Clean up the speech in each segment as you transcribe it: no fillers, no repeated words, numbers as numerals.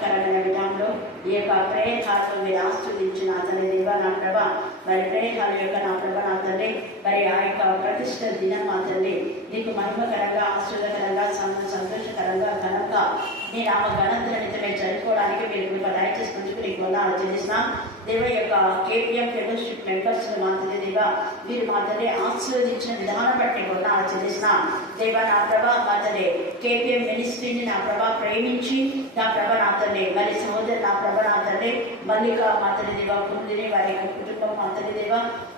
మహిమకరమైన విధానంలో ఈ యొక్క ప్రేయర్ హాల్లో మీరు ఆస్వాదించిన తండ్రి దేవ నా ప్రభ మరి ప్రేయర్ హాల్ యొక్క నా ప్రభ నా తండ్రి మరి ఆ యొక్క ప్రతిష్ట దినం మా తండ్రి నీకు మహిమకరంగా ఆశ్చర్యకరంగా సంతోషకరంగా ఘనంగా నీ నామ ఘనతల నిజమే జరుపుకోవడానికి మీరు కృప దయచేసుకుంటూ నీకు వందనాలు చెల్లిస్తున్నాం. దేవ యొక్క కేపీఎం ఫెలోషిప్ మెంబర్స్ మాత్రమే దేవ మీరు మాత్రమే ఆశీర్వదించిన విధానం బట్టి కూడా చెల్లిస్తున్నాం. దేవ నా ప్రభా మాత్రమే కేపీఎం మినిస్ట్రీని నా ప్రభా ప్రేమించి నా ప్రభ నా తండ్రి మరి సహోదరు నా ప్రభ నా తండ్రి మల్లిక మాతని దేవ కుందిని వారి యొక్క కుటుంబం మాతని దేవ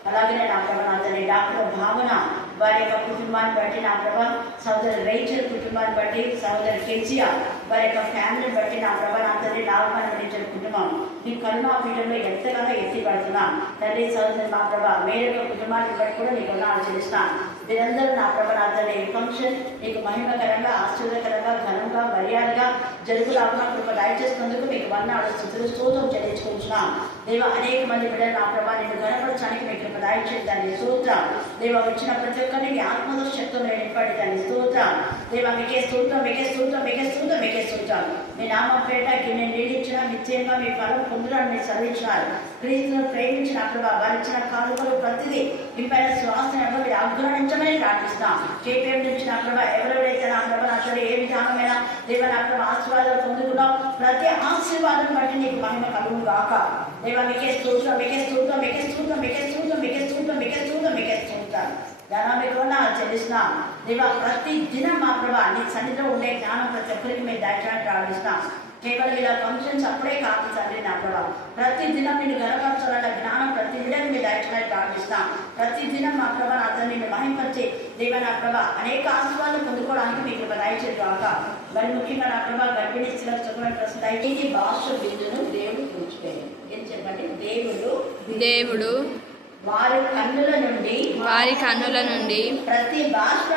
అలాగనే నా ప్రభ నా తండ్రి డాక్టర్ భావన వారి యొక్క కుటుంబాన్ని బట్టి నా ప్రభ సహోదరు రైచల్ కుటుంబాన్ని బట్టి సహోదరు కెజియా వారి యొక్క ఫ్యామిలీని బట్టి నా ప్రభ నా తండ్రి నాగమాన రైచల్ కుటుంబం మీ కరుణాపీఠంలో ఎంతగానో ఎత్తిపడుతున్నాం తండ్రి సహోదరు నా ప్రభ మేరొక కుటుంబాన్ని బట్టి కూడా నీకు ఆలోచిస్తున్నాం. మీరందరూ నా ప్రభ నా తండ్రి ఫంక్షన్ నీకు మహిమకరంగా ఆశ్చర్యకరంగా ఘనంగా మర్యాదగా జరుగులాగా కృప దయచేసినందుకు మీకు వందనాలు స్తుతులు స్తోత్రం చెల్లించుకుంటున్నాం. దేవ అనేక మంది బిడ్డలు నా ప్రభా నేను గణపరచడానికి మీకు కృప దయచేద్దాన్ని స్తోత్రం. దేవ వచ్చిన ప్రతి ఒక్కరిని మీ ఆత్మలో శక్తులు నింపడి దాన్ని స్తోత్రం. దేవ మీకే స్తోత్రం మీకే స్తోత్రం మీకే స్తోత్రం మీకే స్తోత్రం. మీ నామం పేటకి నేను నీడిచ్చిన నిశ్చయంగా మీ ఫలం పొందడానికి మీరు చదివించినారు. క్రీస్తును ప్రేమించిన ప్రభా వారిచ్చిన కానుకలు ప్రతిదీ ఇంపైన శ్వాసను మీరు ఆగ్రహించమని ప్రార్థిస్తాం. కేపీఎం నుంచి నా ప్రభా ఎవరెవరైతే నా ప్రభా నా సరే ఏ విధానమైన దేవ నా ప్రభా ఆశీర్వాదాలు పొందుకున్నాం ప్రతి ఆశీర్వాదం బట్టి నీకు మహిమ కలుగు గాక. దేవ మీకే స్తోత్రం మీకే స్తోత్రం మీకే స్తోత్రం మీకే స్తోత్రం మీకే స్తోత్రం మీకే స్తోత్రం మీకే స్తోత్రం. జ్ఞానం మీకు చెల్లిస్తున్నాం. దేవ ప్రతి దినం మా ప్రభా నీ సన్నిధిలో ఉండే జ్ఞానం ప్రతి ఒక్కరికి మీరు దయచేయడానికి ప్రార్థిస్తాం. కేవలం ఇలా ఫంక్షన్స్ అప్పుడే కాదు తండ్రి నా ప్రభా ప్రతి దినం నేను గర్వపరచాలన్న జ్ఞానం ప్రతి దినం మీరు దయచేయడానికి ప్రార్థిస్తాం. ప్రతి దినం మా ప్రభా నా తండ్రి మీరు మహింపరిచే దేవ నా ప్రభా అనేక ఆశీర్వాదాలు పొందుకోవడానికి మీకు దయచేది కాక. మరి ముఖ్యంగా నా ప్రభా గర్భిణీ స్త్రీలకు చెప్పడం ప్రశ్న ఈ భాష బిందును దేవుడు కూర్చుపోయాడు. ఏం చెప్పండి దేవుడు వారి కన్నుల నుండి ప్రతి బాష్ప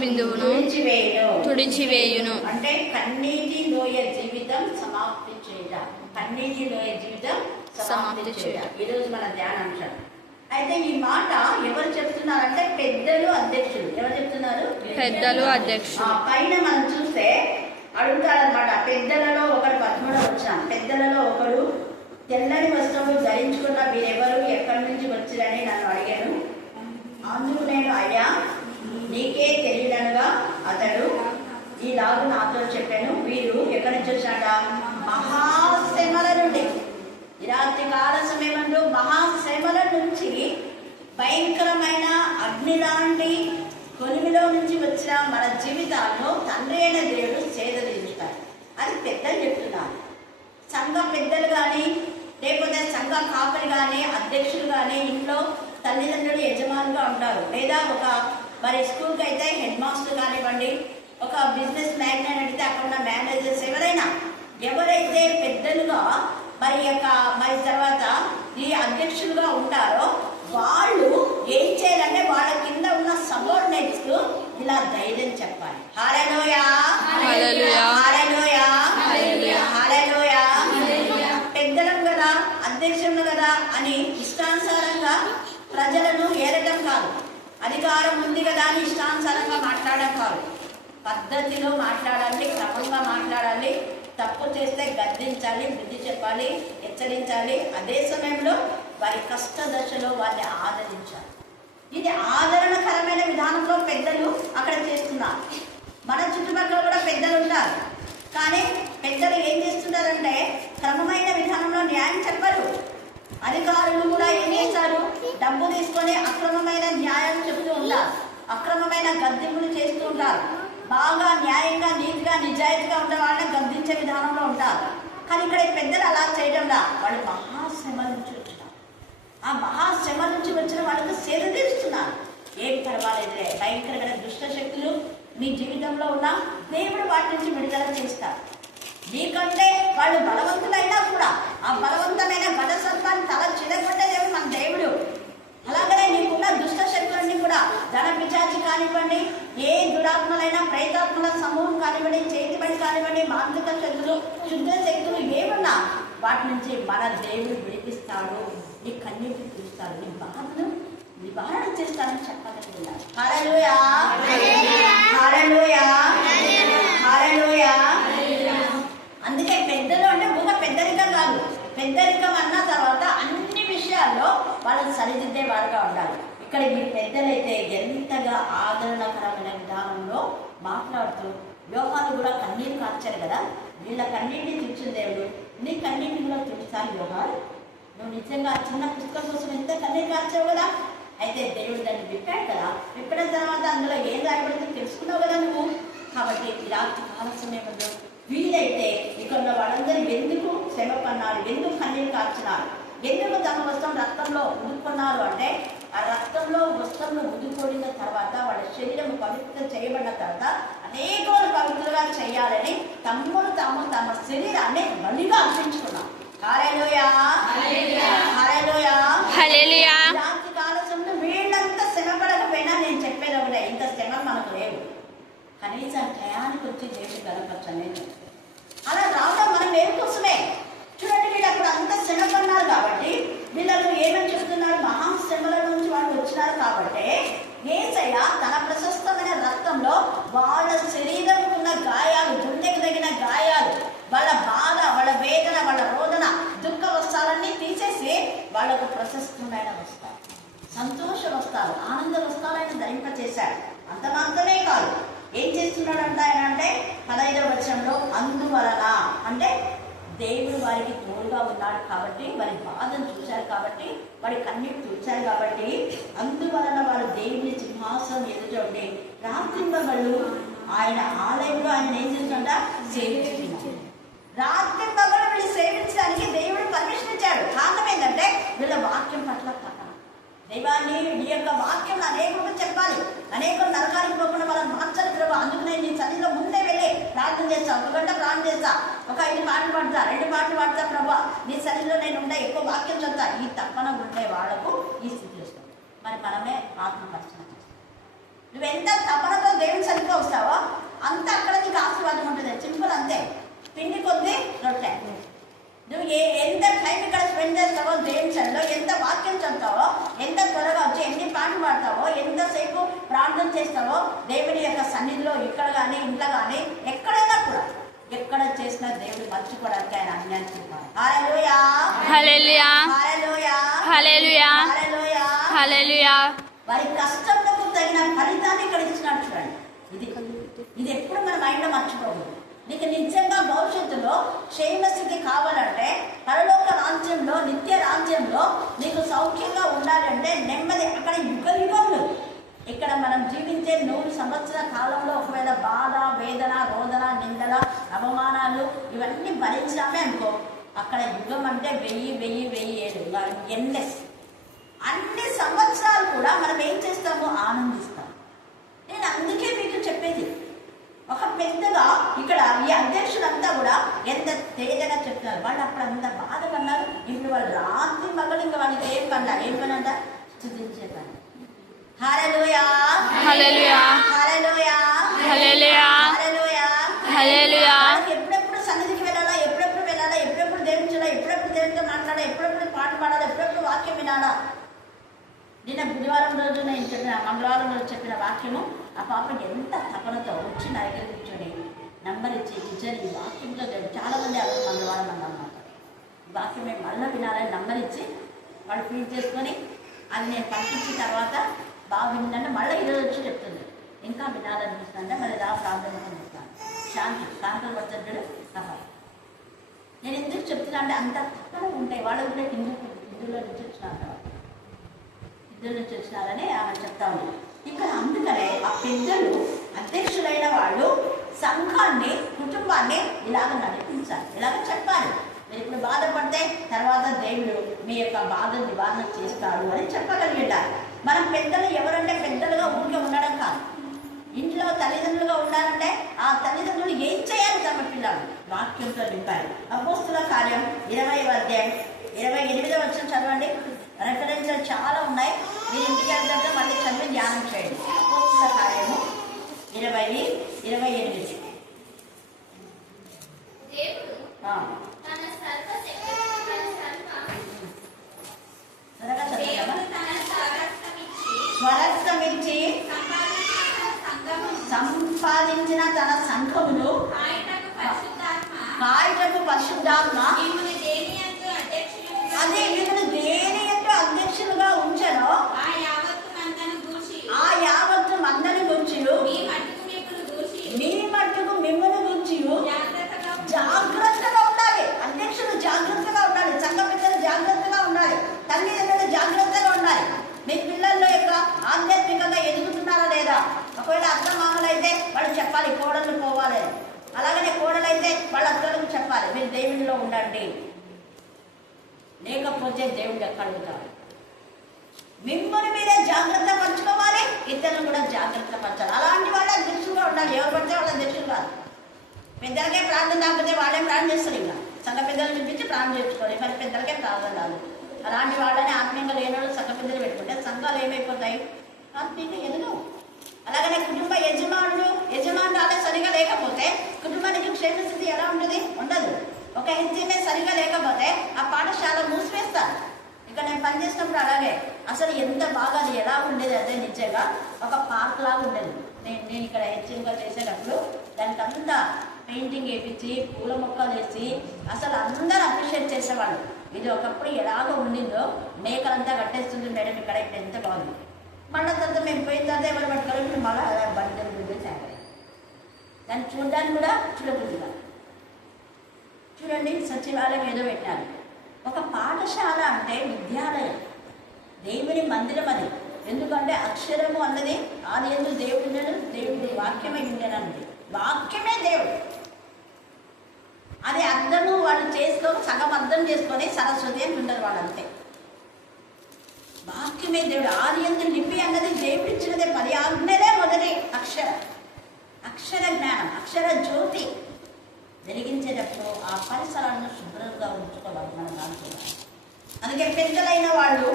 బిందువును తుడిచివేయును. అంటే కన్నీటి లోయ జీవితం సమాప్తి చేయడం. కన్నీటి లోయ జీవితం సమాప్తి చేయడం ఈరోజు మన ధ్యానాంశం. అయితే ఈ మాట ఎవరు చెప్తున్నారంటే పెద్దలు అధ్యక్షులు. ఎవరు చెప్తున్నారు? పెద్దలు అధ్యక్షులు. పైన మనం చూస్తే అడుగుతారనమాట. పెద్దలలో ఒకరు 13 వచ్చాం. పెద్దలలో ఒకడు తెల్లని వస్త్రములు ధరించుకున్న మీరెవరు ఎక్కడి నుంచి వచ్చిరని నన్ను అడిగాను. అందుకు నేను అయ్యా నీకే తెలియనగా అతడు ఈలాగు నాతో చెప్పాను. వీరు ఎక్కడి నుంచి వచ్చాడ? మహాశ్రమల నుండి. ఈ రాత్రి కాల సమయంలో మహాశ్రమల నుంచి భయంకరమైన అగ్ని లాంటి కొలిమిలో నుంచి వచ్చిన మన జీవితాల్లో తండ్రి అయిన దేవుడు సేదతీరుస్తాడు. అది పెద్దలు చెప్తున్నారు. సంఘ పెద్దలు కానీ లేకపోతే సంఘ కాపరి కానీ అధ్యక్షులు కానీ ఇంట్లో తల్లిదండ్రులు యజమానులుగా ఉంటారు. లేదా ఒక మరి స్కూల్కి అయితే హెడ్ మాస్టర్ కానివ్వండి, ఒక బిజినెస్ మ్యాగ్నెట్ అడిగితే అక్కడ ఉన్న మేనేజర్స్ ఎవరైతే పెద్దలుగా మరి తర్వాత ఈ అధ్యక్షులుగా ఉంటారో వాళ్ళు ఏం చేయాలంటే వాళ్ళ కింద ఉన్న సబార్డినేట్స్ కు ఇలా ధైర్యం చెప్పాలి. హల్లెలూయా హల్లెలూయా హల్లెలూయా హల్లెలూయా. పెద్దలం కదా అధ్యక్షులు కదా అని ఇష్టానుసారంగా ప్రజలను ఏరటం కాదు. అధికారం ఉంది కదా అని ఇష్టానుసారంగా మాట్లాడడం కాదు. పద్ధతిలో మాట్లాడాలి, క్రమంగా మాట్లాడాలి. తప్పు చేస్తే గద్దించాలి, బుద్ధి చెప్పాలి, హెచ్చరించాలి. అదే సమయంలో వారి కష్ట దశలో వారిని ఆదరించాలి. ఇది ఆదరణకరమైన విధానంలో పెద్దలు అక్కడ చేస్తున్నారు. మన చుట్టుపక్కల కూడా పెద్దలు ఉన్నారు. కానీ పెద్దలు ఏం చేస్తున్నారంటే క్రమమైన విధానంలో న్యాయం చెప్పరు. అధికారులు కూడా ఏం చేస్తారు? డబ్బు తీసుకొని అక్రమమైన న్యాయం చెబుతూ ఉంటారు. అక్రమమైన గద్దింపులు చేస్తూ ఉంటారు. బాగా న్యాయంగా నీతిగా నిజాయితీగా ఉండే వాళ్ళని గద్దించే విధానంలో ఉంటారు. కానీ ఇక్కడ పెద్దలు అలా చేయడంలా. వాళ్ళు మహాశ్రమ నుంచి వచ్చినారు. ఆ మహాశ్రమ నుంచి వచ్చిన వాళ్ళకి సేద తీరుస్తున్నారు. ఏం పర్వాలేదులే, భయంకరమైన దుష్ట శక్తులు మీ జీవితంలో ఉన్న దేవుడు వాటి నుంచి విడుదల చేస్తారు. నీకంటే వాళ్ళు బలవంతులైనా కూడా ఆ బలవంతమైన ఘటసత్వాన్ని తల చిరగొట్టేదేమో మన దేవుడు. అలాగనే నీకున్న దుష్ట శక్తులన్నీ కూడా ధన పిచాచి కానివ్వండి, ఏ దురాత్మలైనా ప్రేతాత్మల సమూహం కానివ్వండి, చేతిబడి కానివ్వండి, మాంత్రిక శక్తులు, శుద్ధ శక్తులు ఏమన్నా వాటి నుంచి మన దేవుడు విడిపిస్తాడు. నీ కన్నీటి తీస్తాడు, నీ బాధను నివారణ చేస్తానని చెప్పగలిగిన. హల్లెలూయా హల్లెలూయా హల్లెలూయా. పెద్దరికం అన్న తర్వాత అన్ని విషయాల్లో వాళ్ళని సరిదిద్దే వారుగా ఉండాలి. ఇక్కడ మీ పెద్దలైతే ఎంతగా ఆదరణకరమైన విధానంలో మాట్లాడుతూ యోహాను కూడా కన్నీరు కార్చారు కదా. వీళ్ళ కన్నీటిని తుడిచిన దేవుడు నీ కన్నీటిని కూడా తుడిచాలి యోహాను. నువ్వు నిజంగా చిన్న పుస్తకం కోసం ఎంత కన్నీరు కార్చావు కదా. అయితే దేవుడు దాన్ని విప్పాడు కదా. విప్పిన తర్వాత అందులో ఏం రాయబడిందో తెలుసుకున్నావు కదా నువ్వు. కాబట్టి ఇలాంటి కాల సమయంలో వీలైతే ఇక్కడ వాళ్ళందరూ ఎందుకు శ్రమ పన్నారు, ఎందుకు కన్నీరు కార్చినారు, ఎందుకు తమ వస్త్రం రక్తంలో ఉదుక్కున్నారు అంటే ఆ రక్తంలో వస్త్రంలో ఉదుకోడిన తర్వాత వాళ్ళ శరీరం పవిత్రం చేయబడిన తర్వాత అనేకలు పవిత్రంగా చేయాలని తమ్ముడు తమ శరీరాన్ని బలిగా అర్పించుకున్నాం. హల్లెలూయా హల్లెలూయా హల్లెలూయా. ఇలాంటి కాలంలో వీళ్ళంతా శ్రమ పడకపోయినా నేను చెప్పేది ఒకటే, ఇంత శ్రమ మనకు లేవు. కనీసం టయానికి వచ్చి దేవుడు గణపరచలేదు. అలా రావడం మన మేలు కోసమే. చూడండి వీళ్ళు అప్పుడు అంత శ్రమ పడినారు కాబట్టి వీళ్ళకు ఏమని చెప్తున్నారు, మహాశ్రమల నుంచి వాళ్ళు వచ్చినారు కాబట్టి యేసయ్య తన ప్రశస్తమైన రక్తంలో వాళ్ళ శరీరం ఉన్న గాయాలు, గుండెకు తగిన గాయాలు, వాళ్ళ బాధ, వాళ్ళ వేదన, వాళ్ళ రోదన, దుఃఖ వస్త్రాలన్నీ తీసేసి వాళ్ళకు ప్రశస్తమైన వస్త్రాలు, సంతోష వస్త్రాలు, ఆనంద వస్త్రాలను ధరింపచేశాడు. అంత మాత్రమే కాదు, ఏం చేస్తున్నాడంట ఆయన అంటే 15వ వచనంలో అందువలన అంటే దేవుడు వారికి తోడుగా ఉన్నాడు కాబట్టి, వారి బాధను చూశారు కాబట్టి, వారి కన్నీరు చూశారు కాబట్టి, అందువలన వారు దేవుని సింహాసనం ఎదుట ఉండి రాత్రింబగళ్ళు ఆయన ఆలయంలో ఆయన ఏం చేస్తుంట సేవించుకున్నారు. రాత్రింబగళ్ళు వీళ్ళు సేవించడానికి దేవుడు పర్మిషన్ ఇచ్చాడు. కారణం ఏంటంటే వీళ్ళ వాక్యం పట్ల తపన. దైవాన్ని నీ యొక్క వాక్యం అనేకులు చెప్పాలి, అనేకులు నరకానికి పోకుండా వాళ్ళని మార్చాలి ప్రభు. అందుకు నేను నీ చదిలో ముందే వెళ్ళి ప్రార్థన చేస్తా, 1 గంట ప్రార్థన చేస్తా, ఒక 5 పాటలు పాడతా, 2 పాటలు పాడతా ప్రభు, నీ చదిలో నేను ఉండే ఎక్కువ వాక్యం చదువుతా. ఈ తప్పన ఉండే వాళ్ళకు ఈ స్థితి వస్తాం. మరి మనమే ఆత్మపరిచయం చేస్తాం. నువ్వు ఎంత తపనతో దేవుని సరిగ్గా వస్తావో అంత అక్కడ నీకు ఆశీర్వాదం ఉంటుంది. సింపుల్ అంతే. పిండి కొద్ది రొట్టె. నువ్వు ఎంత టైం ఇక్కడ స్పెండ్ చేస్తావో దేవుని సన్నిధిలో, ఎంత వాక్యం చదువుతావో, ఎంత త్వరగా వచ్చి ఎన్ని పాటలు పాడతావో, ఎంతసేపు ప్రార్థన చేస్తావో దేవుని యొక్క సన్నిధిలో, ఇక్కడ కానీ ఇంట్లో కానీ ఎక్కడైనా కూడా ఎక్కడ చేసినా దేవుడు మర్చిపోవడానికి ఆయన అన్యాయం చెప్పాలి. హల్లెలూయా హల్లెలూయా హల్లెలూయా హల్లెలూయా హల్లెలూయా హల్లెలూయా. వారి కష్టంకు తగిన ఫలితాన్ని ఇక్కడ ఇచ్చినాడు. చూడండి, ఇది ఎప్పుడు మన మైండ్లో మర్చిపోకూడదు. నీకు నిజంగా భవిష్యత్తులో క్షేమస్థితి కావాలంటే, పరలోక రాజ్యంలో, నిత్య రాజ్యంలో నీకు సౌఖ్యంగా ఉండాలంటే నెమ్మది అక్కడ యుగములు. ఇక్కడ మనం జీవించే 100 సంవత్సరాల కాలంలో ఒకవేళ బాధ, వేదన, రోదన, నిందల, అవమానాలు ఇవన్నీ భరించామే అనుకో, అక్కడ యుగం అంటే 1000 ఎండ్లెస్. అన్ని సంవత్సరాలు కూడా మనం ఏం చేస్తామో ఆనందిస్తాం. నేను అందుకే మీకు చెప్పేది, ఒక పెద్దగా ఇక్కడ ఈ అధ్యక్షులంతా కూడా ఎంత తేజగా చెప్తున్నారు. వాళ్ళు అప్పుడు అంత బాధపడినారు. ఇప్పుడు వాళ్ళు రాత్రి మగలు ఇంకా వాళ్ళకి ఏం పని అంట స్తుతించే పని. హల్లెలూయా హల్లెలూయా హల్లెలూయా హల్లెలూయా హల్లెలూయా హల్లెలూయా. ఎప్పుడెప్పుడు సన్నిధికి వెళ్ళాలా, ఎప్పుడెప్పుడు వెళ్ళాలా, ఎప్పుడెప్పుడు దేవుని చూడాలా, ఎప్పుడెప్పుడు దేవునితో మాట్లాడాలా, ఎప్పుడెప్పుడు పాట పాడాలా, ఎప్పుడెప్పుడు వాక్యం వినాలా. నిన్న బుధవారం రోజు నేను చెప్పిన, మంగళవారం రోజు చెప్పిన వాక్యము, ఆ పాపకి ఎంత తపనతో వచ్చి నా దగ్గర కూర్చొని నంబర్ ఇచ్చి టీచర్ ఈ వాక్యంలో చాలా మంది అవ్వదు మంగళవారం అన్నమాట, ఈ వాక్యం మేము మళ్ళీ వినాలని నంబర్ ఇచ్చి వాళ్ళు ఫీడ్ చేసుకొని అది నేను పంపించిన తర్వాత బాగా విందంటే మళ్ళీ ఈరోజు వచ్చి చెప్తుంది ఇంకా వినాలనిపిస్తుందంటే మళ్ళీ రా ప్రార్థన చేస్తాను. శాంతి ప్రాంతం వచ్చాడు సఫా. నేను ఎందుకు చెప్తున్నా అంటే అంత తప్పన ఉంటాయి. వాళ్ళు కూడా హిందువుల నుంచి వచ్చినారు, హిందువుల నుంచి వచ్చినారని ఆమె చెప్తా ఉంది ఇక్కడ. అందుకనే ఆ పెద్దలు, అధ్యక్షులైన వాళ్ళు సంఘాన్ని, కుటుంబాన్ని ఇలాగ నడిపించాలి, ఇలాగ చెప్పాలి. మీరు ఇప్పుడు బాధపడితే తర్వాత దేవుడు మీ యొక్క బాధ నివారణ చేస్తాడు అని చెప్పగలిగారు. మనం పెద్దలు ఎవరంటే పెద్దలుగా ఊరికే ఉండడం కాదు. ఇంట్లో తల్లిదండ్రులుగా ఉండాలంటే ఆ తల్లిదండ్రులు ఏం చేయాలి తమ పిల్లలు వాక్యంతో నింపాలి. అపోస్తుల కార్యం 20వ అధ్యాయం 28వ వచనం చదవండి. రెఫరెన్స్లు చాలా ఉన్నాయి, మీరు ఇంటికి వెళ్తే మళ్ళీ చదివి ధ్యానం చేయండి. అపోస్తుల కార్యము 20:28. స్వరస్థమిచ్చి సంపాదించిన తన సంఘమును కాయటకు పరిశుద్ధాత్మ అదే మిమ్మల్ని దేని ఎందు అధ్యక్షులుగా ఉంచానో ఆ యావత్తు మందని గురించి మీ మట్టుకు మిమ్మల్ని గురించి జాగ్రత్తగా ఉండాలి. అధ్యక్షులు జాగ్రత్తగా ఉండాలి, సంఘ పెద్దలు జాగ్రత్తగా ఉండాలి, తల్లిదండ్రులు జాగ్రత్తగా ఉండాలి. మీ పిల్లల్లో యొక్క ఆధ్యాత్మికంగా ఎదుగుతున్నారా లేదా? ఒకవేళ అత్త మామలైతే వాళ్ళు చెప్పాలి కోడళ్ళు పోవాలి, అలాగనే కోడలైతే వాళ్ళ అత్తలకు చెప్పాలి మీరు దేవునిలో ఉండండి, లేకపోతే దేవుడు ఎక్కడుంటారు. మిమ్మల్ని మీరే జాగ్రత్త పరచుకోవాలి, ఇద్దరు కూడా జాగ్రత్త పరచాలి. అలాంటి వాళ్ళ అధ్యక్షులుగా ఉండాలి. ఎవరు పడితే వాళ్ళ అధ్యక్షులు కాదు. పెద్దలకే ప్రార్థన కాకపోతే వాళ్ళే ప్రార్థన చేస్తారు. ఇంకా సంఘ పెద్దలు చూపించి ప్రార్థన చేయించుకోవాలి. మరి పెద్దలకే ప్రార్థన రాదు. అలాంటి వాళ్ళని ఆత్మీయంగా లేని వాళ్ళు సంఘ పెద్దలు పెట్టుకుంటే సంఘాలు ఏమైపోతాయి? ఆత్మీయంగా ఎదుగు. అలాగనే కుటుంబ యజమానురాలే సరిగా లేకపోతే కుటుంబానికి క్షేమస్థితి ఎలా ఉంటుంది? ఉండదు. ఒక హెచ్ఎంఏ సరిగా లేకపోతే ఆ పాఠశాల మూసివేస్తారు. ఇక్కడ నేను పనిచేసినప్పుడు అలాగే అసలు ఎంత బాగా అది ఎలా ఉండేది అదే నిజంగా ఒక పార్క్ లాగా ఉండేది. నేను ఇక్కడ హెచ్ఎంగా చేసేటప్పుడు దానికి అంతా పెయింటింగ్ వేయించి పూల మొక్కలు వేసి అసలు అందరూ అప్రిషియేట్ చేసేవాళ్ళు. ఇది ఒకప్పుడు ఎలాగో ఉండిందో మేకలంతా కట్టేస్తుంది మేడం ఇక్కడ ఇప్పుడు ఎంత బాగుంది. మళ్ళీ తర్వాత మేము పోయిన తర్వాత ఎవరు పట్టుకోవాలి ఇప్పుడు మళ్ళీ అలా బండి బుద్ధి సాగాలి. దాన్ని చూడడానికి కూడా చూడబుద్ధిగా చూడండి. సచివాలయం ఏదో పెట్టారు. ఒక పాఠశాల అంటే విద్యాలయం, దేవుని మందిరం అది. ఎందుకంటే అక్షరము అన్నది ఆది యందు దేవుడు దేవుడు వాక్యమై ఉండేనండి. వాక్యమే దేవుడు. అది అర్థము వాళ్ళు చేసుకొని సగం అర్థం చేసుకొని సరస్వతి అని ఉండరు వాళ్ళంతే. వాక్యమే దేవుడు. ఆది యందు లిపి అన్నది దేవుడు ఇచ్చినదే. 10 ఆజ్ఞలే మొదటి అక్షర జ్ఞానం, అక్షర జ్యోతి వెలిగించేటప్పుడు ఆ పరిసరాలను శుభ్రంగా ఉంచుకోవాలి మనం దాంట్లో. అందుకే పెద్దలైన వాళ్ళు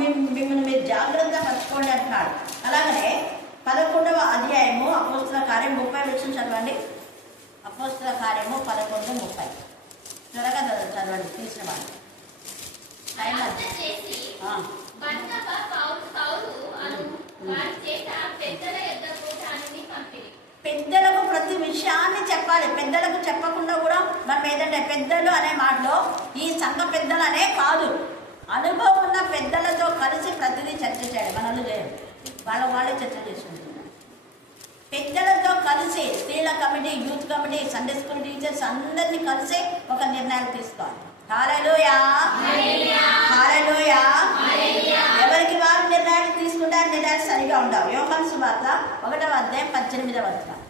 మిమ్మల్ని మీరు జాగ్రత్త పరచుకోండి అంటున్నాడు. అలాగనే 11వ అధ్యాయము అపోస్తల కార్యం 30 వచ్చిన చదవండి. అపోస్తల కార్యము 11:30 త్వరగా చదవండి తీసిన వాళ్ళు. పెద్దలకు ప్రతి విషయాన్ని చెప్పాలి. పెద్దలకు చెప్పకుండా కూడా మనం ఏదంటే పెద్దలు అనే మాటలో ఈ సంఘ పెద్దలు అనే కాదు, అనుభవం ఉన్న పెద్దలతో కలిసి ప్రతిదీ చర్చ చేయాలి. మనల్ని చేయాలి, వాళ్ళే చర్చ చేసుకుంటున్నారు. పెద్దలతో కలిసి స్త్రీల committee, youth committee, Sunday school teachers అందరినీ కలిసి ఒక నిర్ణయాలు తీసుకోవాలి. హల్లెలూయా, హల్లెలూయా. ఎవరికి వారు నిర్ణయాలు తీసుకుంటే నిర్ణయాలు సరిగా ఉండవు. యోహాను సువార్త 1వ అధ్యాయం 18వ వచనం.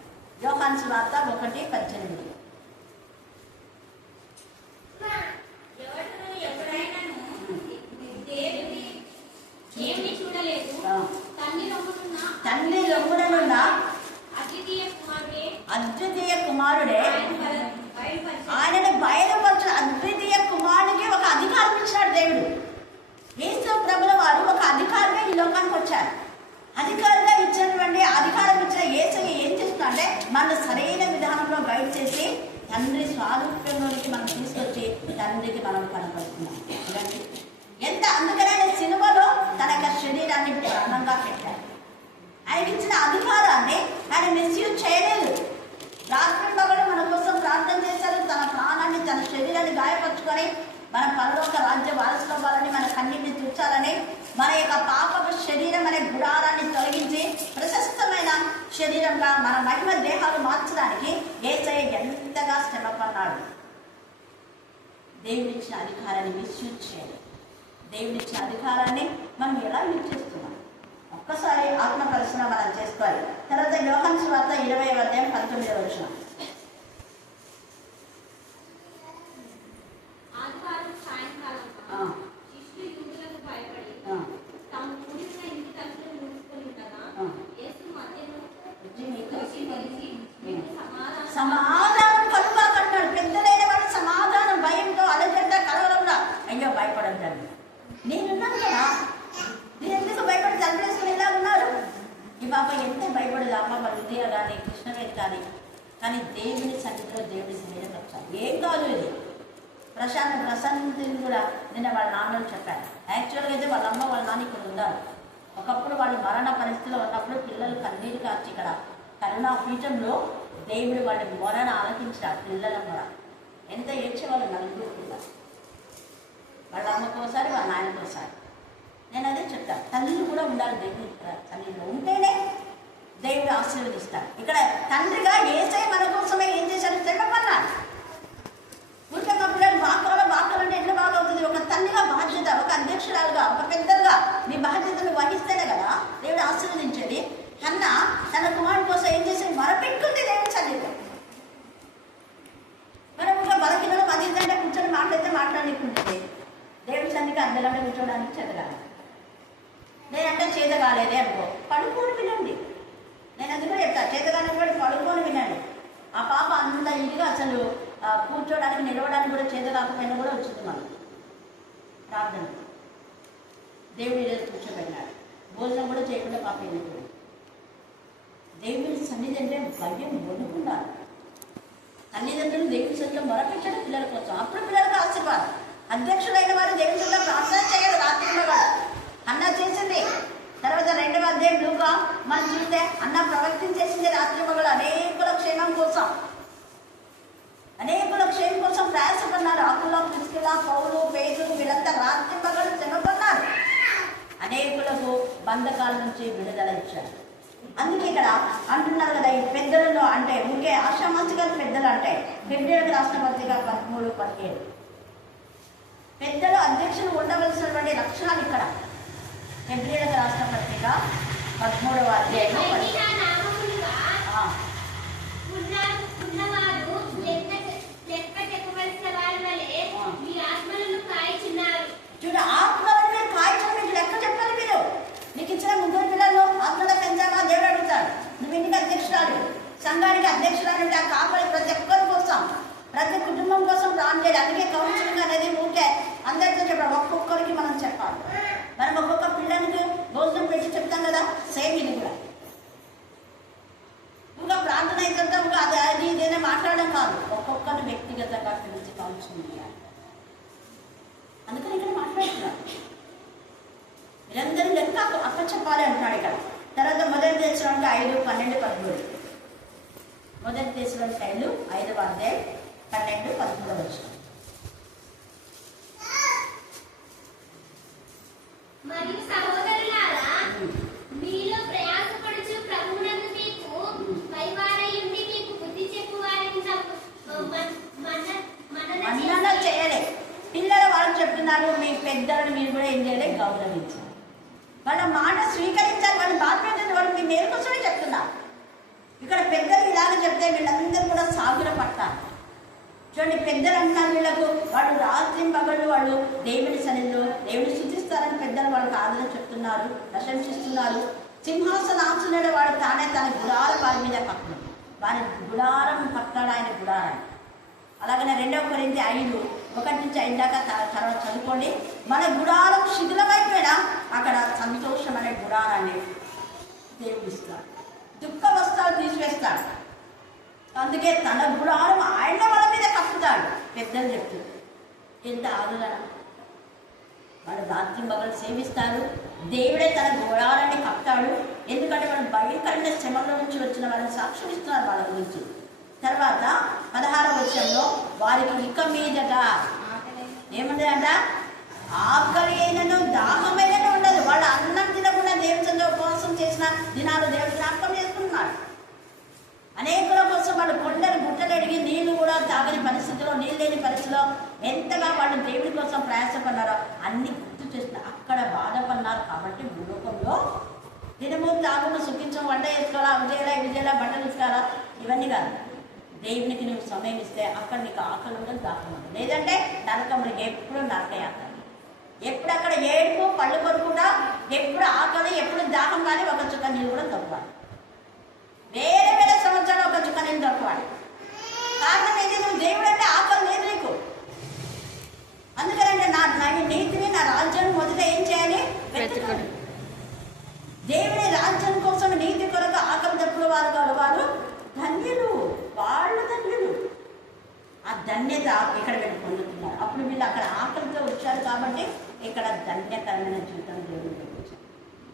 యోహాను సువార్త 1:18. తండ్రి రొమ్ముననున్న అద్వితీయ కుమారుడే ఆయనను బయలుపరచు. అద్వితీయ కుమారుడికి ఒక అధికారం ఇచ్చాడు దేవుడు. యేసు ప్రభుల వారు ఒక అధికారిగా ఈ లోకానికి వచ్చారు. అధికారిగా ఇచ్చినటువంటి అధికారం ఇచ్చిన యేసయ్య ఏం చేస్తున్నాడంటే మన సరైన విధానంలో గైడ్ చేసి తండ్రి స్వారూప్యంలోనికి మనం తీసుకొచ్చి తండ్రికి మనం కనపడుతున్నాం. ఎంత అందుకనే ఆయన సిలువలో తన యొక్క శరీరాన్ని ప్రాణంగా పెట్టారు. ఆయనకి ఇచ్చిన అధికారాన్ని ఆయన మిస్యూజ్ చేయలేదు. రాత్రి పగలు మన కోసం ప్రార్థన చేశారు. తన ప్రాణాన్ని తన శరీరాన్ని గాయపరుచుకొని మన పరలోక రాజ్య వారసులు అవ్వాలని, మన కన్నీటిని తుచ్చాలని, మన యొక్క పాపపు శరీరం అనే గుడారాన్ని తొలగించి ప్రశస్తమైన శరీరంగా మన మహిమ దేహాలు మార్చడానికి యేసయ్య ఎంతగా శ్రమపడ్డాడు. దేవుడిచ్చిన అధికారాన్ని మిస్యూజ్ చేయాలి. దేవుడిచ్చిన అధికారాన్ని మనం ఎలా యూజ్ చేస్తున్నాం ఒక్కసారి ఆత్మ పరిశీలన మనం చేసుకోవాలి. తర్వాత యోహాను సువార్త 20వ అధ్యాయం 19వ వచనం. సమాధానం కలుగా కట్టాడు. పెద్దలైన వాళ్ళు సమాధానం భయంతో అలజడ కలవడంలో అయ్యో భయపడద్దండి, నేనున్నాను కదా, నేను ఎందుకు భయపడి తలపడేసుకుని ఎలా ఉన్నారు? ఈ బాబా ఎంత భయపడదు అమ్మ మన విద్య కానీ కృష్ణవేది కానీ దేవుని సన్నిధిలో దేవుని మీద వచ్చారు. ఏం కాదు ఇది. ప్రశాంతిని కూడా నిన్న వాళ్ళ నాన్నలు చెప్పారు. యాక్చువల్గా అయితే వాళ్ళ అమ్మ వాళ్ళ నాన్న ఇక్కడ ఉన్నారు. ఒకప్పుడు వాళ్ళు మరణ పరిస్థితిలో ఉన్నప్పుడు పిల్లలు కన్నీరు కార్చి ఇక్కడ కరుణాపీఠంలో దేవుడు వాళ్ళ మొరను ఆలకించారు. పిల్లల మొర ఎంత ఏడ్చేవాళ్ళు నలుగురు. వాళ్ళ అమ్మకోసారి వాళ్ళ నాయనకోసారి. నేను అదే చెప్తాను, తల్లి కూడా ఉండాలి దేవుని సన్నిధిలో, ఉంటేనే దేవుడు ఆశీర్వదిస్తాడు. ఇక్కడ తండ్రిగా యేసయ్య మన కోసమే ఏం చేశాడు, శ్రమపడ్డాడు. ఊరికే మా పిల్లలు బాకాలంటే ఎట్లా బాగా అవుతుంది? ఒక తల్లిగా బాధ్యత, ఒక అధ్యక్షురాలుగా, ఒక పెద్దలుగా నీ బాధ్యతను వహిస్తేనే కదా దేవుడు ఆశీర్వదించేది. హన్న తన కుమారుడి కోసం ఏం చేసేది, మొరపెట్టుకుంది దేవుని సన్నిధిలో. మనం ఇంకా బలకిలో మధ్యంటే కూర్చొని మాట్లాడుకుంటుంది. దేవుడి సన్నిధికి అందరిలో కూర్చోడానికి చేతగాలి. నేనంటే చేత కాలేదే అనుకో, పడుకోని వినండి. నేను అందుకని చెప్తాను, చేతగానే కూడా పడుకోని వినండి. ఆ పాప అంత ఇదిగా అసలు కూర్చోడానికి నిలవడానికి కూడా చేత కాకపోయినా కూడా వచ్చింది మనం ప్రార్థన. దేవుడి కూర్చోబెట్టినాడు, భోజనం కూడా చేయకుండా పాప వెళ్ళిపోయింది. దేవుడి సన్నిధి అంటే భయం వదులుకుంటారు. తల్లిదండ్రులు దేవుడి సన్నిధిలో మొరపెట్టడం పిల్లల కోసం, అప్పుడు పిల్లలకు ఆశీర్వాదం. అధ్యక్షులైన వారు దేవుడి సన్నిధిలో ప్రార్థన చేయరు రాత్రిలో కూడా. అన్న చేసింది. తర్వాత 2వ అధ్యాయం లూకా మనం చూస్తే అన్న ప్రవర్తించేసింది రాత్రి మగలు అనేకుల క్షేమం కోసం ప్రయాసపడినారు. ఆకుల్లో ప్రిస్కిలా, పౌలు, పేతురు వీళ్ళంతా రాత్రి మగలు శ్రమపడినారు. అనేకులకు బంధకాల నుంచి విడుదల ఇచ్చారు. అందుకే ఇక్కడ అంటున్నారు కదా, ఈ పెద్దలలో అంటే ఇంకే ఆశామాసిగా పెద్దలు అంటే హెబ్రీయులకు రాసిన పత్రిక 13:17 పెద్దలు అధ్యక్షులు ఉండవలసినటువంటి లక్షణాలు ఇక్కడ హెబ్రీయులకు రాసిన పత్రిక 13వ అధ్యాయం చూడు, ఆత్మలను మీరు కాయచడం మీకు లెక్క చెప్పాలి. మీరు నీకు ఇచ్చిన 3 పిల్లలు ఆత్మలో పెంచాలా దేవుడు అడుగుతాడు. నువ్వు ఇంటికి అధ్యక్షురాలు, సంఘానికి అధ్యక్షురాలు అంటే ఆ కాపలి ప్రతి ఒక్కరి కోసం, ప్రతి కుటుంబం కోసం ప్లాన్ చేయాలి. అందుకే కౌన్సిలింగ్ అనేది ఊరికే అందరితో చెప్పాలి, ఒక్కొక్కరికి మనం చెప్పాలి. మనం ఒక్కొక్క పిల్లలకి భోజనం పెట్టి చెప్తాం కదా, సేమ్ ఇది కూడా. ఇంకా ప్రార్థన అయితే ఇంకా అది ఇదేనే మాట్లాడడం కాదు, ఒక్కొక్కరిని వ్యక్తిగతంగా పిలిచి కౌన్సిలింగ్ చేయాలి. అందుకని ఇక్కడ మాట్లాడుతున్నాను, మీరందరూ లెక్క అప్ప చెప్పాలి అంటున్నాడు ఇక్కడ. తర్వాత 1 తెస్సలోనికై 5:12 1 తెస్సలోనికై 5వ అధ్యాయం 12-13 మరియు సహోదరులారా, మీలో ప్రయాసపడుచు ప్రభువునందు మీకు వైవారయుండి మీకు బుద్ధి చెప్పు వారిని మన్నన చేయాలి. పిల్లలు వాళ్ళు చెప్తున్నారు, మీ పెద్దలను మీరు కూడా ఏం చేయాలి, గౌరవించాలి. వాళ్ళ మాట స్వీకరించాలి. వాళ్ళు బాధ్యత వాళ్ళు మీ మేలు కోసమే చెప్తున్నారు. ఇక్కడ పెద్దలు ఇలాగ చెప్తే వీళ్ళందరూ కూడా సాగుల పట్టాలి. చూడండి, పెద్దలు అంటున్నారు వీళ్ళకు, వాళ్ళు రాత్రి పగళ్ళు వాళ్ళు దేవుని సన్నిధిలో దేవుని స్తుతిస్తారని పెద్దలు వాళ్ళకి ఆదరణ చెప్తున్నారు, ప్రశంసిస్తున్నారు. సింహాసనాసునుడు వాడు తానే తన గుడారం వారి మీద కట్టడం, వారి గుడారం కట్టాడు ఆయన గుడారాన్ని. అలాగనే 2 కొరింథీ 5:1-5 దాకా తర్వాత చదువుకోండి. మన గుడారం శిథిలమైపోయినా అక్కడ సంతోషం అనే గుడారాన్ని దేవుడు ఇస్తాడు, దుఃఖ వస్త్రాలు తీసివేస్తాడు. అందుకే తన గుడారం ఆయన వాళ్ళ మీద కప్పుతాడు. పెద్దలు చెప్తారు, ఎంత ఆదరణ. వాళ్ళు రాత్రి మగలు సేవిస్తారు, దేవుడే తన గుడారాన్ని కప్తాడు. ఎందుకంటే వాళ్ళు భయంకరమైన శ్రమల నుంచి వచ్చిన వాళ్ళని సాక్ష్యం ఇస్తున్నారు వాళ్ళ గురించి. తర్వాత 16వ వచనంలో వారికి ఇక మీదట ఏముందంట, ఆకలి అయినను దాహమైనను ఉండదు. వాళ్ళు అన్నం తినకుండా దేవుని ఉపవాసం చేసిన దినాలు దేవుడు జ్ఞాపకం చేసుకుంటున్నాడు. అనేకుల కోసం వాళ్ళు కొండలు గుట్టలు అడిగి నీళ్లు కూడా తాగని పరిస్థితిలో, నీళ్ళు లేని పరిస్థితిలో ఎంతగా వాళ్ళు దేవుడి కోసం ప్రయాసపడ్డారో అన్ని గుర్తు చేసిన అక్కడ బాధపడినారు. కాబట్టి భూలోకంలో దినము తాగును సుఖించం, వంట చేసుకోవాలా, అవి చేయాలా, ఇవి చేయాలా, బట్టలు తీసుకోవాలా, ఇవన్నీ కాదు. దేవునికి నువ్వు సమయం ఇస్తే అక్కడ నీకు ఆకలి ఉండదు, దాహం ఉండదు. లేదంటే నరకంలో ఎప్పుడు నరకయాత్ర, ఎప్పుడు అక్కడ ఏడుపు పళ్ళు కొరుకుండా, ఎప్పుడు ఆకలి, ఎప్పుడు దాహం, కానీ ఒక చుక్క నీళ్ళు కూడా తక్కువాలి. వేల సంవత్సరాలు ఒక చుక్క నీళ్ళు తక్కువాలి. కారణం ఏంటి, నువ్వు దేవుడు అంటే ఆకలి లేదు నీకు. అందుకనంటే నా నీతిని, నా రాజ్యాన్ని మొదట ఏం చేయాలి, వెతుకోండి. దేవుని రాజ్యం కోసం నీతి కొరకు ఆకలి తప్పుడు వారు ధన్యులు, వాళ్ళు ధన్యులు. ఆ ధన్యత ఇక్కడ వీళ్ళు పొందుతున్నారు. అప్పుడు వీళ్ళు అక్కడ ఆకలితో వచ్చారు కాబట్టి ఇక్కడ ధన్యకరమైన జీవితం దేవుడు వచ్చారు.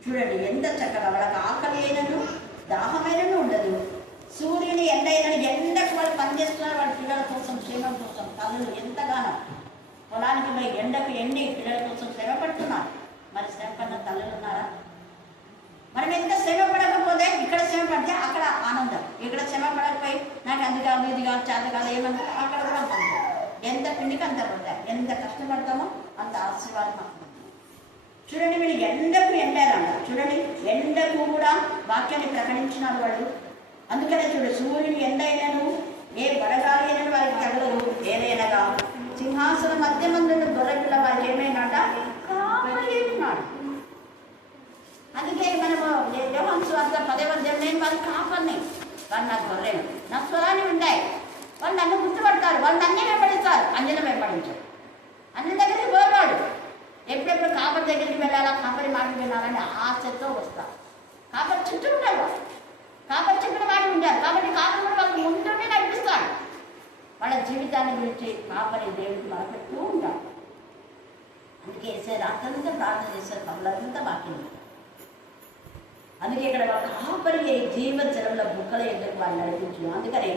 చూడండి ఎంత చక్కగా, వాళ్ళకి ఆకలి అయినను దాహమైనను ఉండదు. సూర్యుని ఎండ అయినను, ఎండకు వాళ్ళు పనిచేస్తున్నారు వాళ్ళ పిల్లల కోసం, క్షేమం కోసం. తల్లులు ఎంతగానో పొలానికి పోయి ఎండకు ఎండి పిల్లల కోసం శ్రమ పడుతున్నారు. మరి శ్రమ పడిన తల్లులు ఉన్నారా? మనం ఎంత శ్రమ పడకపోతే ఇక్కడ శ్రమ పడితే అక్కడ ఆనందం, ఇక్కడ శ్రమ పడకపోయి నాకు అది కాదు ఇది కాదు చేత కాదు ఏమన్నా అక్కడ కూడా ఉంటుంది. ఎంత పిండికి అంత పడతాయి, ఎంత కష్టపడతామో అంత ఆశీర్వాదం మాకు. చూడండి వీళ్ళు ఎండకు ఎండారంట. చూడండి ఎండకు కూడా వాక్యాన్ని ప్రకటించినారు వాళ్ళు. అందుకనే చూడు, సూర్యుని ఎండ అయినను ఏ వడగాలి అయినను వారికి తగలదు. ఏదైనాగా సింహాసనం మధ్య మందుడు గొర్రెపిల్ల వారికి ఏమైనాట కాపరిన్నాడు. అందుకే మనము యోహాను సువార్త 10వ అధ్యాయం నేను వారి కాపర్ని, వాళ్ళు నాకు గొర్రెలు, నా స్వరాన్ని ఉంటాయి, వాళ్ళు నన్ను గుర్తుపడతారు, వాళ్ళు నన్నే వెంబడిస్తారు, అన్యులను వెంబడించారు. అన్ని దగ్గరికి పోవాడు. ఎప్పుడెప్పుడు కాపరి దగ్గరికి వెళ్ళాలా, కాపరి మాటలు వినాలని ఆశతో వస్తారు. కాపరి చుట్టూ ఉంటారు, కాపరి చెప్పిన మాట ఉంటారు. కాబట్టి కాపరి కూడా వాళ్ళకి ముందుండి నడిపిస్తాడు. వాళ్ళ జీవితాన్ని గురించి కాపరి దేవుడికి మొదలుపెడుతూ ఉంటారు. అందుకే వేసే రాత్రంతా ప్రార్థన చేశారు, పనులంతా వాక్యం. అందుకే ఇక్కడ వాళ్ళ కాపరి జీవజలంలో బుక్కల ఎదురు వాళ్ళు నడిపించు. అందుకని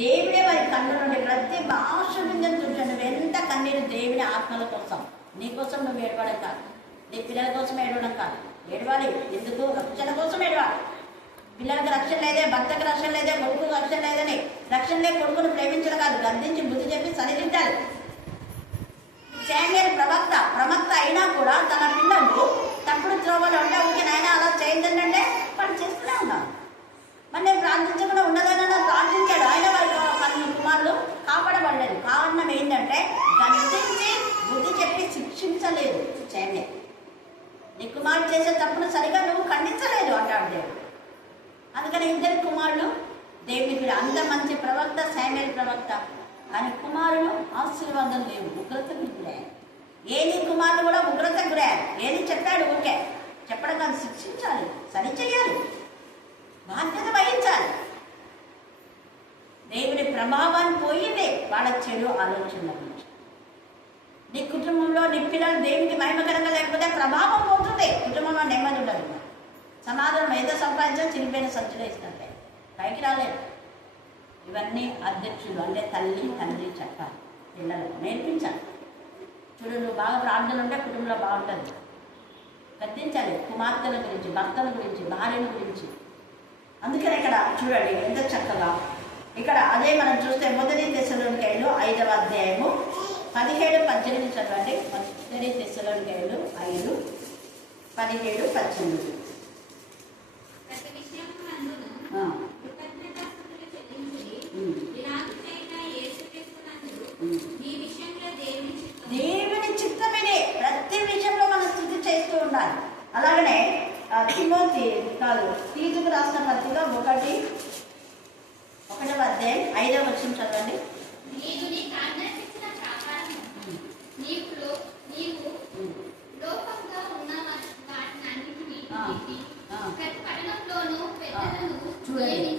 దేవుడే వారి కన్ను నుండి ప్రతి భాష నుంచి చూసాను. నువ్వు ఎంత కన్నీరు దేవుని ఆత్మల కోసం, నీ కోసం నువ్వు ఏడవడం కాదు, నీ పిల్లల కోసం ఏడవడం కాదు. ఏడవాలి ఎందుకు? రక్షణ కోసం ఏడవాలి. పిల్లలకు రక్షణ లేదే, భర్తకు రక్షణ లేదే, కొడుకు రక్షణ లేదని రక్షణ లేక కొడుకును ప్రేమించడం కాదు, గద్దించి బుద్ధి చెప్పి సరిదిద్దాలి. శామ్యూయేలు ప్రవక్త అయినా కూడా తన పిల్లలు తప్పుడు త్రోవలో ఉంటే ఊరికి నాయన అలా చేయిందంటే వాళ్ళు చేస్తూనే ఉన్నారు. మరి నేను ప్రార్థించకుండా ఉన్నదని ప్రార్థించాడు. ఆయన వారి కుమారులు కాపాడబడలేదు. కారణం ఏంటంటే గద్దించి బుద్ధి చెప్పి శిక్షించలేదు. శామ్యూయేలు నీ కుమారుడు చేసే తప్పును సరిగా నువ్వు ఖండించలేదు అంటాడు దేవుడు. అందుకని ఇద్దరు కుమారులు దేవుడికి అంత మంచి ప్రవక్త శామ్యూయేలు ప్రవక్త, కానీ కుమారులు ఆశీర్వాదం లేవు, ఉగ్రతకు గురయ్యారు. ఏలి కుమారులు కూడా ఉగ్రతకు గురయ్యారు. ఏలి చెప్పాడు, ఊరికే చెప్పడం కాదు, శిక్షించాలి, సరి చేయాలి, బాధ్యత వహించాలి. దేవుని ప్రభావాన్ని పోయిందే వాళ్ళ చెడు ఆలోచనల గురించి. నీ కుటుంబంలో నీ పిల్లలు దేవునికి మహిమకరంగా లేకపోతే ప్రభావం పోతుంది, కుటుంబంలో నెమ్మది ఉండదు. సమాధానం ఏదో సంపాదించా చిరిపోయిన సంచులు వేసినట్టే పైకి రాలేదు. ఇవన్నీ అధ్యక్షులు అంటే తల్లి తండ్రి చెప్పాలి, పిల్లలకు నేర్పించాలి. చూడు, నువ్వు బాగా ప్రార్థన ఉంటే కుటుంబంలో బాగుంటుంది. గద్దించాలి కుమార్తెల గురించి, భర్తల గురించి, భార్యల గురించి. అందుకని ఇక్కడ చూడండి ఎంత చక్కగా ఇక్కడ అదే మనం చూస్తే 1 తెస్సలోనికైలు 5వ అధ్యాయము 17-18 చదవండి. 1 తెస్సలోనికైలు 5:17-18. దేవుని చిత్తమేనే ప్రతి విషయంలో మనం స్థితి చేస్తూ ఉండాలి. అలాగనే తీతుకు రాసిన పత్రిక 1వ అధ్యాయం 5వ వచనం చదవండి. చూడండి,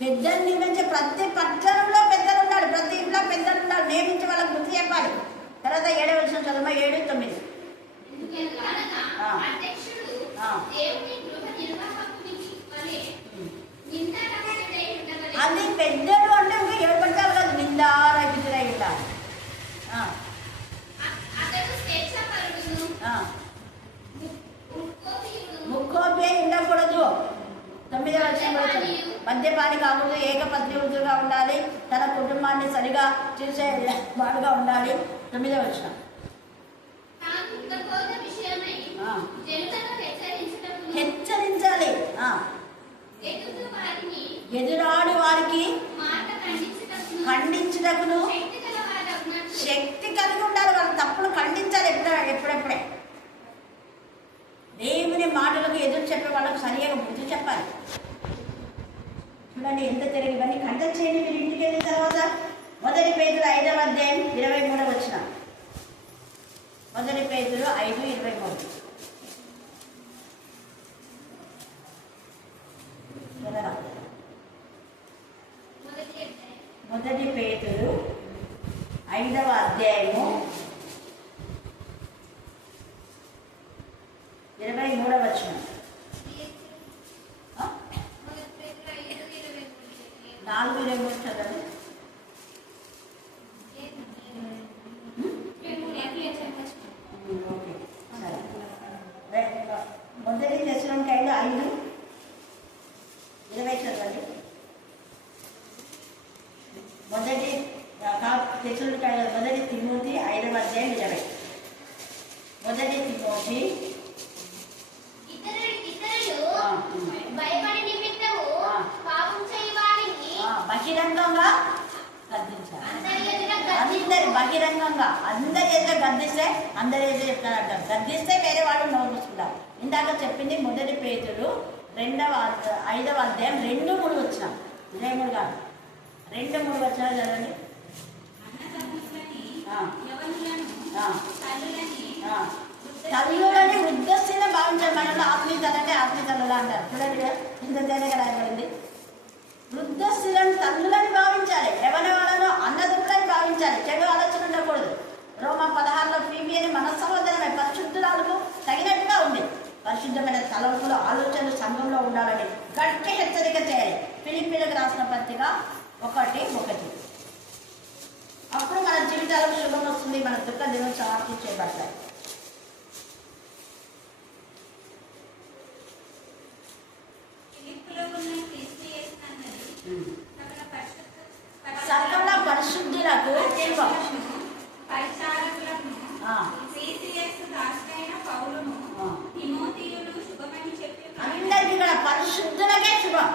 పెద్దలు నియమించే ప్రతి పట్టణంలో పెద్దలు ఉండాలి, ప్రతి ఇంట్లో పెద్దలు ఉండాలి, నియమించి వాళ్ళకి గుర్తు చెప్పాలి. తర్వాత 7వ వచనం చదవమా, 7-9. అది పెద్దలు అంటే ఇంకా ఎవరు పడతారు కాదు, నిందారా బిడ్డరై ఉండాలి. ముక్కోపే ఉండకూడదు. 9వ వచనం మద్యపాని కాకూడదు, ఏకపత్నివృత్తులుగా ఉండాలి, తన కుటుంబాన్ని సరిగా చూసే వాడుగా ఉండాలి. 9వ వచనం హెచ్చరించాలి. ఎదురాడు వారికి ఖండించుటకును శక్తి కలిగి ఉండాలి. వాళ్ళ తప్పులు ఖండించాలి ఎప్పుడెప్పుడే. దేవుని మాటలకు ఎదురు చెప్పే వాళ్ళకు సరిగా బుద్ధి చెప్పాలి. చూడండి ఎంత తెలివి. ఇవన్నీ ఖండం చేయండి మీరు ఇంటికి వెళ్ళిన తర్వాత. 1 పేతురు 5వ అధ్యాయం 23వ వచనం. 1 పేతురు 5:23. 1 పేతురు 5వ అధ్యాయము 23వ వచనం. 4:23 చదవండి. చెప్పాడు కదా, మొదటి తిమోతి 5వ అధ్యాయం 20. మొదటి తిమోతి ఇతరులు భయపడి నిమిత్తము పాపం చేయవారిని బహిరంగంగా గద్దించాలి. బహిరంగంగా అందరి ఎదుట గద్దిస్తే అందరి ఎదుట చెప్తారంట. గద్దిస్తే వేరే వాళ్ళు నోరు మూసుకుంటారు. ఇందాక చెప్పింది మొదటి పేతురు 5వ అధ్యాయం 2-3 వచ్చినాం. 23 కాదు, 2-3 వచ్చినా చదవండి. తల్లులని వృద్ధస్థిని భావించాలి. మనలో ఆత్మీయతలు అంటే ఆత్మీయతలు అంటారు చూడండి, ఇంత తేలిక రాయబడింది. వృద్ధస్థులను తల్లులని భావించాలి, యవన వాళ్ళను అన్నదమ్ములని భావించాలి. చెడు ఆలోచన ఉండకూడదు. రోమా 16లో ఫీబీ అని మన సహోదరమే పరిశుద్ధురాలకు తగినట్టుగా ఉంది. పరిశుద్ధమైన తలంపులు ఆలోచనలు సంఘంలో ఉండాలని గట్టి హెచ్చరిక చేయాలి. ఫిలిప్పీలకు రాసిన పత్రిక 1:1. అప్పుడు మన జీవితాలకు శుభం వస్తుంది, మన దుఃఖ దినం సమాప్తి చేయబడతాయి. సకల పరిశుద్ధులకు అందరికి కూడా పరిశుద్ధులకే శుభం.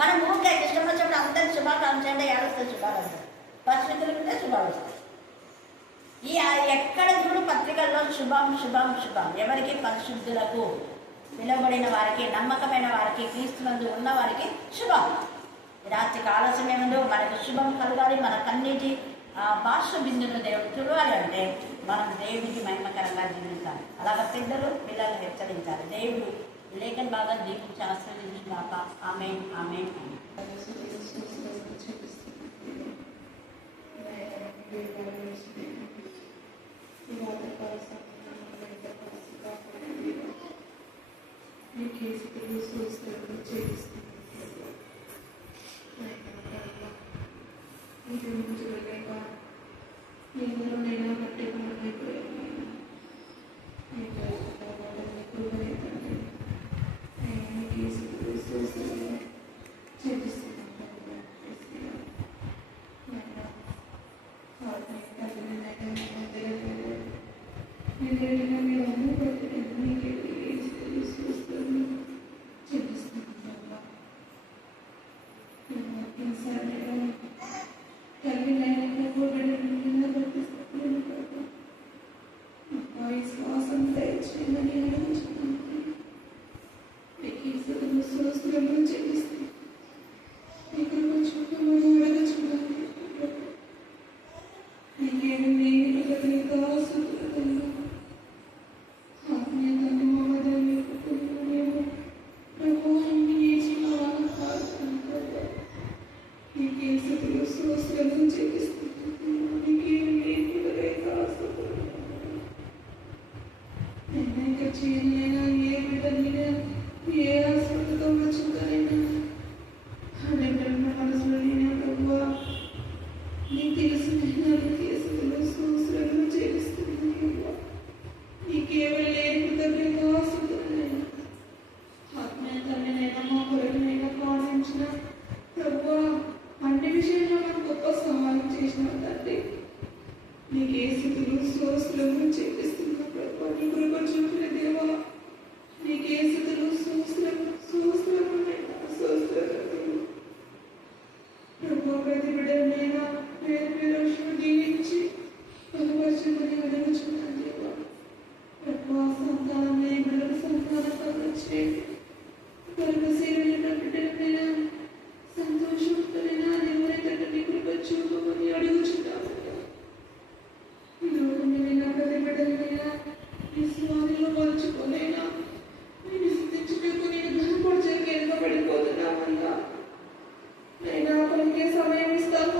మనం ఊరికే ఇష్టం వచ్చినప్పుడు అందరికి శుభాకాంక్ష అంటే ఏడుస్తే శుభాలు వస్తాయి, పరిశుద్ధులకుంటే శుభాలు వస్తాయి. ఈ ఎక్కడ చూడు పత్రికల్లో శుభం శుభం శుభం. ఎవరికి? పరిశుద్ధులకు, పిలువబడిన వారికి, నమ్మకమైన వారికి, క్రీస్తునందు ఉన్న వారికి శుభం. రాత్రికి ఆలస్యం ఏముందో మనకు శుభం కలగాలి. మన కన్నీటి భాష బిందును దేవుడు చూడాలి అంటే మనం దేవుడికి మహిమకరంగా జీవించాలి. అలాగే పెద్దలు పిల్లల్ని హెచ్చరించాలి. దేవుడు లేఖన బాగా దీపించి ఆశీర్వదించుగాక. ఆమేన్, ఆమేన్. సమయం ఇస్తాను.